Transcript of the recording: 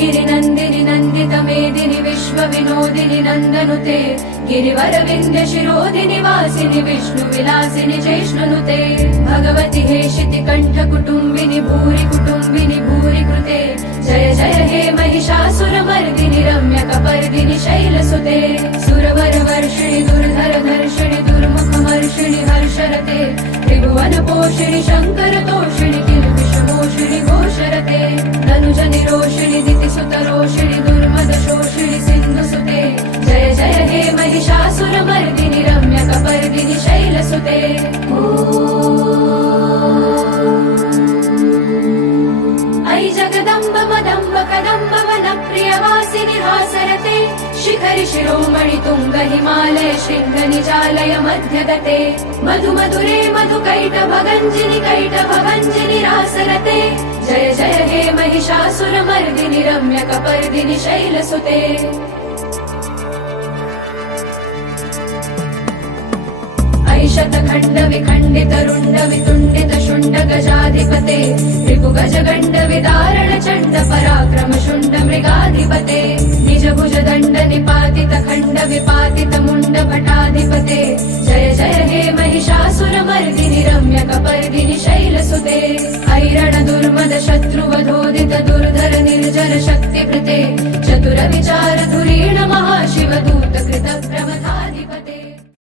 गिरिनन्दिनि नन्दित मेदिनि विश्वविनोदिनि नन्दनुते गिरिवर विन्ध्य शिरोधिनि वासिनि विष्णु विलासिनि जैष्णुनुते भगवति हेशिति कण्ठ कुटुम्बिनि भूरि कुटुम्बिनि भूरि कृते जय जय हे महिषासुरमर्दिनि रम्यकपर्दिनि शैलसुते सुरवर वर्षिणि दुर्धर धर्षिणि दुर्मुखमर्षिणि हर्षरते त्रिभुवन पोषिणि शङ्कर तोषिणि किल्बिषमोषिणि घोषरते तनुज निरोषिणि दितिसुतरोषिणि दुर्मद शोषिणि सिन्धुसुते जय जय हे महिषासुरमर्दिनि रम्यकपर्दिनि शैलसुते ऐ जगदम्ब मदम्ब कदम्ब वनप्रियवासिनि हासरते शिखरि शिरोमणि तुङ्ग हिमालय शृङ्ग निजालय मध्यगते मधु मधुरे मधुकैटभगञ्जिनि कैटभगञ्जिनि रासरते जय जय हे महिषासुरमर्दिनि रम्यकपर्दिनि शैलसुते शतखण्ड विखण्डित रुण्ड वितुण्डित शुण्ड गजाधिपते रिपुगज गण्ड विदारण चण्ड पराक्रम शुण्ड मृगाधिपते निज भुज दण्ड निपातित खण्ड विपातित मुण्ड भटाधिपते जय जय हे महिषासुरमर्दिनि रम्यकपर्दिनि शैलसुते ऐरण दुर्मद शत्रुवधोदित दुर्धर निर्जर शक्तिभृते चतुर विचार धुरीण महाशिवदूत कृत प्रमथ